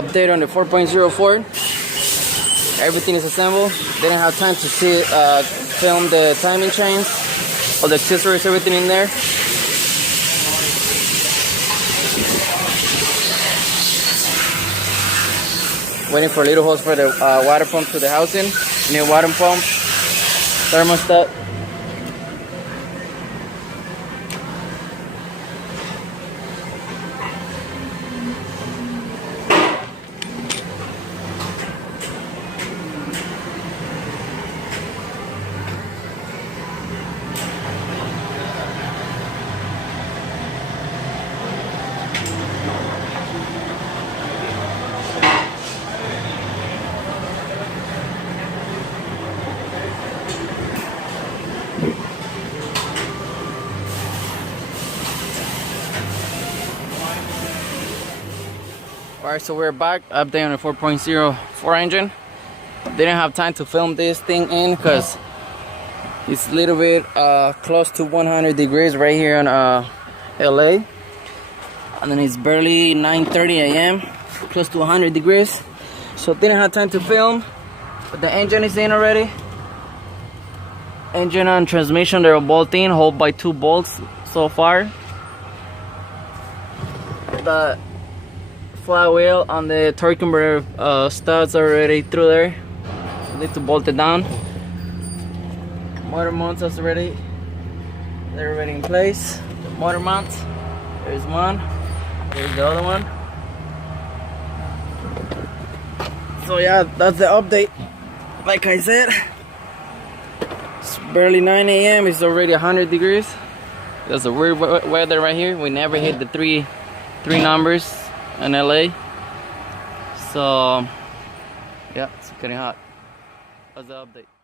Update on the 4.04. Everything is assembled. Didn't have time to film the timing chains, all the accessories, everything in there. Waiting for little holes for the water pump to the housing. New water pump, thermostat. Alright, so we're back. Update on the 4.04 engine. Didn't have time to film this thing in because it's a little bit close to 100 degrees right here in LA. And then it's barely 9:30 a.m. close to 100 degrees. So didn't have time to film. But the engine is in already. Engine and transmission, they're bolt in, hold by 2 bolts so far. The flywheel on the torque converter studs are already through there. Need to bolt it down. Motor mounts are already, they're already in place. The motor mounts, there's one, there's the other one. So yeah, that's the update. Like I said, it's barely 9 a.m. It's already 100 degrees. There's a weird weather right here. We never hit the three numbers in LA. So yeah, it's getting hot. That's the update.